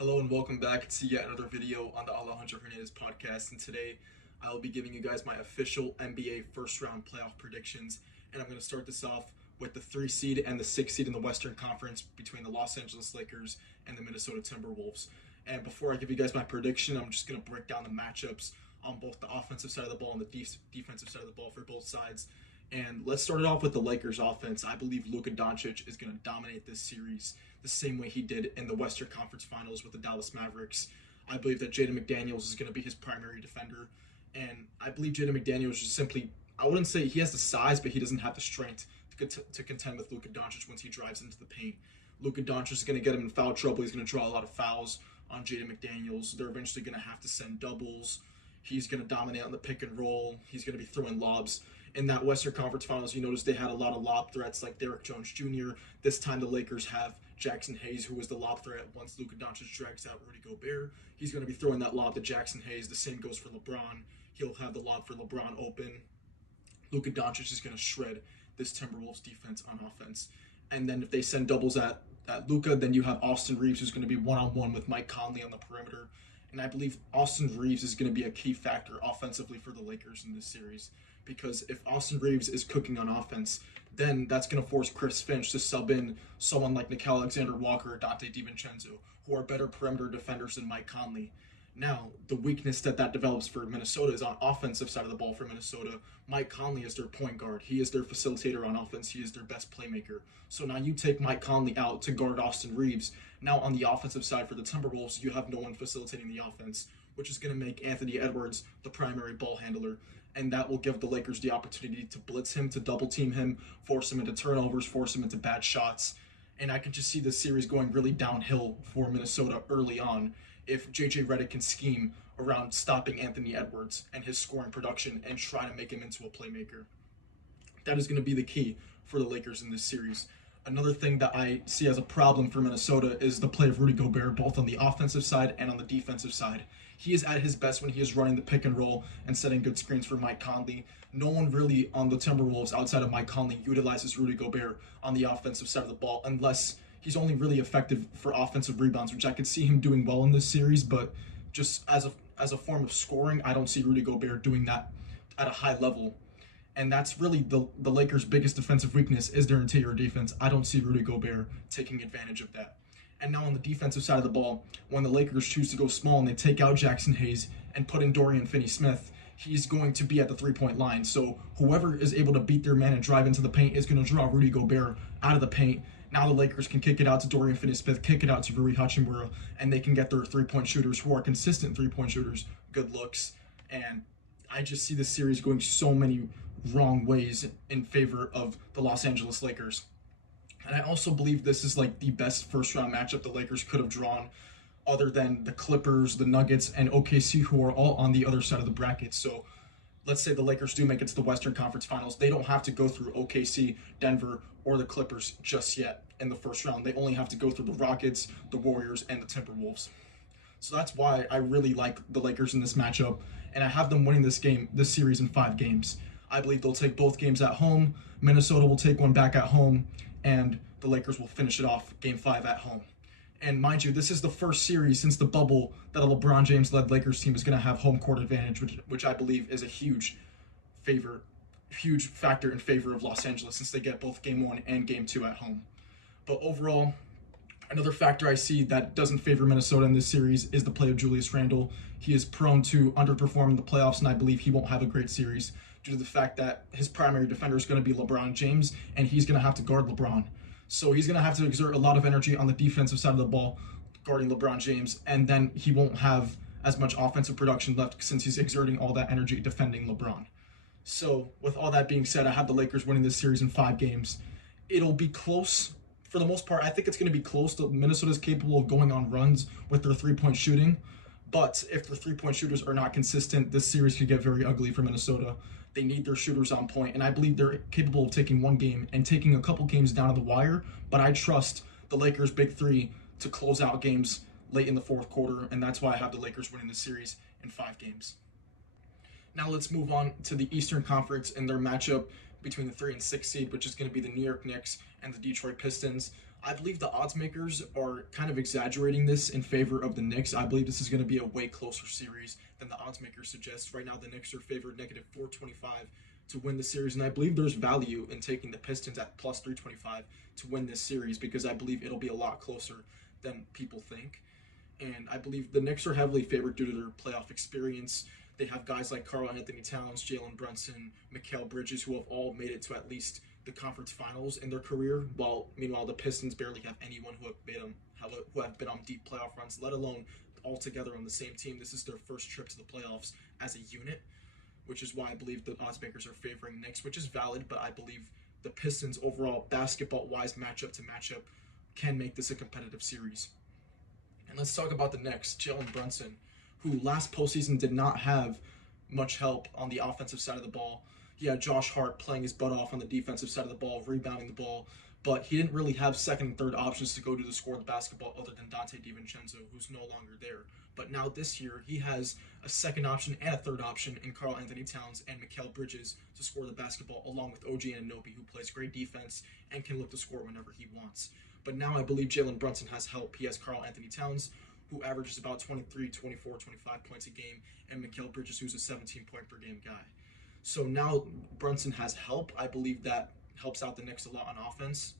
Hello and welcome back to yet another video on the Alejandro Hernandez podcast. And today I will be giving you guys my official NBA first round playoff predictions. And I'm going to start this off with the 3 seed and the 6 seed in the Western Conference between the Los Angeles Lakers and the Minnesota Timberwolves. And before I give you guys my prediction, I'm just going to break down the matchups on both the offensive side of the ball and the defensive side of the ball for both sides. And let's start it off with the Lakers offense. I believe Luka Doncic is going to dominate this series the same way he did in the Western Conference Finals with the Dallas Mavericks. I believe that Jaden McDaniels is going to be his primary defender. And I believe Jaden McDaniels is simply, I wouldn't say he has the size, but he doesn't have the strength to contend with Luka Doncic once he drives into the paint. Luka Doncic is going to get him in foul trouble. He's going to draw a lot of fouls on Jaden McDaniels. They're eventually going to have to send doubles. He's going to dominate on the pick and roll. He's going to be throwing lobs. In that Western Conference Finals, you notice they had a lot of lob threats like Derrick Jones Jr. This time the Lakers have Jackson Hayes, who was the lob threat once Luka Doncic drags out Rudy Gobert. He's going to be throwing that lob to Jackson Hayes. The same goes for LeBron. He'll have the lob for LeBron open. Luka Doncic is going to shred this Timberwolves defense on offense. And then if they send doubles at Luka, then you have Austin Reeves, who's going to be one-on-one with Mike Conley on the perimeter. And I believe Austin Reeves is going to be a key factor offensively for the Lakers in this series. Because if Austin Reeves is cooking on offense, then that's going to force Chris Finch to sub in someone like Nickeil Alexander-Walker or Dante DiVincenzo, who are better perimeter defenders than Mike Conley. Now, the weakness that develops for Minnesota is on offensive side of the ball for Minnesota. Mike Conley is their point guard. He is their facilitator on offense. He is their best playmaker. So now you take Mike Conley out to guard Austin Reeves. Now on the offensive side for the Timberwolves, you have no one facilitating the offense, which is going to make Anthony Edwards the primary ball handler. And that will give the Lakers the opportunity to blitz him, to double team him, force him into turnovers, force him into bad shots. And I can just see this series going really downhill for Minnesota early on if JJ Redick can scheme around stopping Anthony Edwards and his scoring production and try to make him into a playmaker. That is going to be the key for the Lakers in this series. Another thing that I see as a problem for Minnesota is the play of Rudy Gobert, both on the offensive side and on the defensive side. He is at his best when he is running the pick and roll and setting good screens for Mike Conley. No one really on the Timberwolves outside of Mike Conley utilizes Rudy Gobert on the offensive side of the ball unless he's only really effective for offensive rebounds, which I could see him doing well in this series, but just as a form of scoring, I don't see Rudy Gobert doing that at a high level. And that's really the Lakers' biggest defensive weakness is their interior defense. I don't see Rudy Gobert taking advantage of that. And now on the defensive side of the ball, when the Lakers choose to go small and they take out Jackson Hayes and put in Dorian Finney-Smith, he's going to be at the three-point line. So whoever is able to beat their man and drive into the paint is going to draw Rudy Gobert out of the paint. Now the Lakers can kick it out to Dorian Finney-Smith, kick it out to Rui Hachimura, and they can get their three-point shooters who are consistent three-point shooters good looks. And I just see this series going so many wrong ways in favor of the Los Angeles Lakers. And I also believe this is like the best first round matchup the Lakers could have drawn, other than the Clippers, the Nuggets, and OKC, who are all on the other side of the bracket. So let's say the Lakers do make it to the Western Conference Finals. They don't have to go through OKC, Denver, or the Clippers just yet in the first round. They only have to go through the Rockets, the Warriors, and the Timberwolves. So that's why I really like the Lakers in this matchup, and I have them winning this series in 5 games. I believe they'll take both games at home. Minnesota will take one back at home, and the Lakers will finish it off Game 5 at home. And mind you, this is the first series since the bubble that a LeBron James-led Lakers team is going to have home court advantage, which I believe is a huge factor in favor of Los Angeles since they get both Game 1 and Game 2 at home. But overall, another factor I see that doesn't favor Minnesota in this series is the play of Julius Randle. He is prone to underperform in the playoffs, and I believe he won't have a great series due to the fact that his primary defender is going to be LeBron James, and he's going to have to guard LeBron. So he's going to have to exert a lot of energy on the defensive side of the ball, guarding LeBron James, and then he won't have as much offensive production left since he's exerting all that energy defending LeBron. So with all that being said, I have the Lakers winning this series in 5 games. It'll be close for the most part. I think it's going to be close. Minnesota's capable of going on runs with their three-point shooting, but if the three-point shooters are not consistent, this series could get very ugly for Minnesota. They need their shooters on point, and I believe they're capable of taking one game and taking a couple games down to the wire, but I trust the Lakers' big three to close out games late in the fourth quarter, and that's why I have the Lakers winning this series in 5 games. Now let's move on to the Eastern Conference and their matchup between the 3 and 6 seed, which is going to be the New York Knicks and the Detroit Pistons. I believe the odds makers are kind of exaggerating this in favor of the Knicks. I believe this is going to be a way closer series than the odds makers suggest. Right now, the Knicks are favored negative 425 to win the series, and I believe there's value in taking the Pistons at plus 325 to win this series because I believe it'll be a lot closer than people think. And I believe the Knicks are heavily favored due to their playoff experience. They have guys like Karl Anthony Towns, Jalen Brunson, Mikal Bridges, who have all made it to at least the conference finals in their career, while meanwhile the Pistons barely have anyone who have been on deep playoff runs, let alone all together on the same team. This is their first trip to the playoffs as a unit, which is why I believe the odds makers are favoring Knicks, which is valid, but I believe the Pistons overall basketball-wise matchup to matchup can make this a competitive series. And let's talk about the Knicks. Jalen Brunson, who last postseason did not have much help on the offensive side of the ball. He had Josh Hart playing his butt off on the defensive side of the ball, rebounding the ball, but he didn't really have second and third options to go to the score of the basketball other than Dante DiVincenzo, who's no longer there. But now this year, he has a second option and a third option in Karl Anthony Towns and Mikal Bridges to score the basketball, along with OG Anunoby, who plays great defense and can look to score whenever he wants. But now I believe Jalen Brunson has help. He has Karl Anthony Towns, who averages about 23, 24, 25 points a game, and Mikal Bridges, who's a 17-point-per-game guy. So now Brunson has help. I believe that helps out the Knicks a lot on offense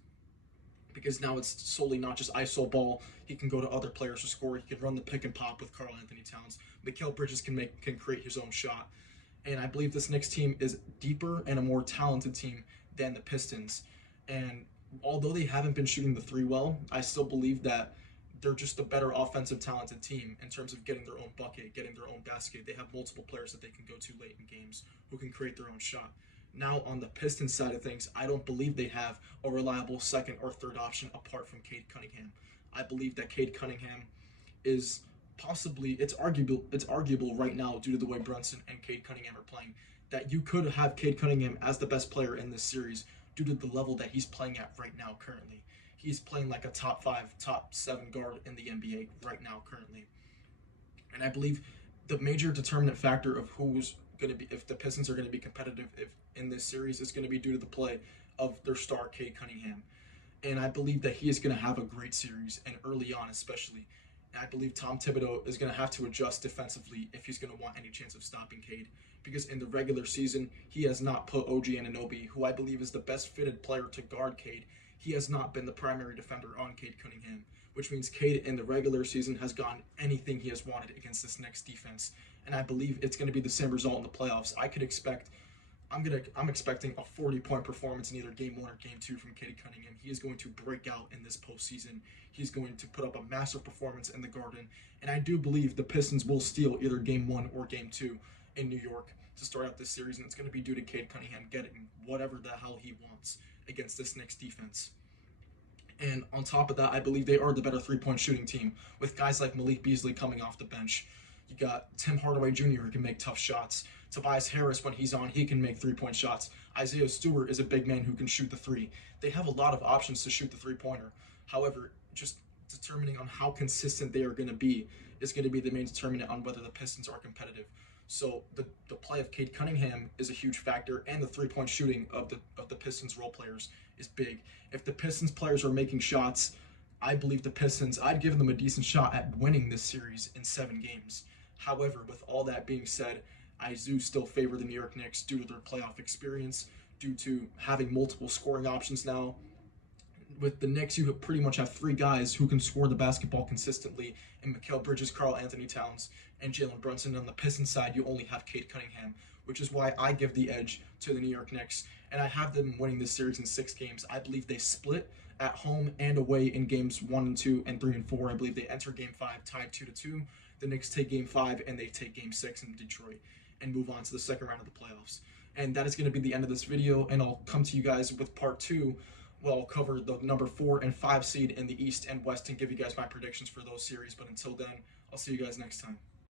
because now it's solely not just iso ball. He can go to other players to score. He can run the pick and pop with Karl Anthony Towns. Mikal Bridges can create his own shot. And I believe this Knicks team is deeper and a more talented team than the Pistons. And although they haven't been shooting the three well, I still believe that they're just a better offensive talented team in terms of getting their own bucket, getting their own basket. They have multiple players that they can go to late in games who can create their own shot. Now on the Pistons side of things, I don't believe they have a reliable second or third option apart from Cade Cunningham. I believe that Cade Cunningham is possibly, it's arguable right now due to the way Brunson and Cade Cunningham are playing, that you could have Cade Cunningham as the best player in this series due to the level that he's playing at right now currently. He's playing like a top 5, top 7 guard in the NBA right now currently. And I believe the major determinant factor of who's going to be, if the Pistons are going to be competitive in this series, is going to be due to the play of their star, Cade Cunningham. And I believe that he is going to have a great series, and early on especially. And I believe Tom Thibodeau is going to have to adjust defensively if he's going to want any chance of stopping Cade. Because in the regular season, he has not put OG Anunoby, who I believe is the best fitted player to guard Cade, he has not been the primary defender on Cade Cunningham, which means Cade in the regular season has gotten anything he has wanted against this Knicks defense. And I believe it's going to be the same result in the playoffs. I'm expecting a 40-point performance in either game 1 or game 2 from Cade Cunningham. He is going to break out in this postseason. He's going to put up a massive performance in the Garden. And I do believe the Pistons will steal either game 1 or game 2 in New York to start out this series. And it's going to be due to Cade Cunningham getting whatever the hell he wants against this Knicks defense. And on top of that, I believe they are the better three-point shooting team with guys like Malik Beasley coming off the bench. You got Tim Hardaway Jr. who can make tough shots. Tobias Harris, when he's on, he can make three-point shots. Isaiah Stewart is a big man who can shoot the three. They have a lot of options to shoot the three-pointer. However, just determining on how consistent they are going to be is going to be the main determinant on whether the Pistons are competitive. So the play of Cade Cunningham is a huge factor, and the three-point shooting of the Pistons role players is big. If the Pistons players are making shots, I believe the Pistons, I'd give them a decent shot at winning this series in 7 games. However, with all that being said, I do still favor the New York Knicks due to their playoff experience, due to having multiple scoring options now. With the Knicks, you pretty much have 3 guys who can score the basketball consistently, in Mikal Bridges, Karl Anthony Towns, and Jalen Brunson. On the Pistons side, you only have Cade Cunningham, which is why I give the edge to the New York Knicks, and I have them winning this series in 6 games. I believe they split at home and away in games 1 and 2 and 3 and 4. I believe they enter game 5 tied 2-2. The Knicks take game 5 and they take game 6 in Detroit and move on to the second round of the playoffs. And that is going to be the end of this video, and I'll come to you guys with part 2. Well, I'll cover the number 4 and 5 seed in the East and West and give you guys my predictions for those series. But until then, I'll see you guys next time.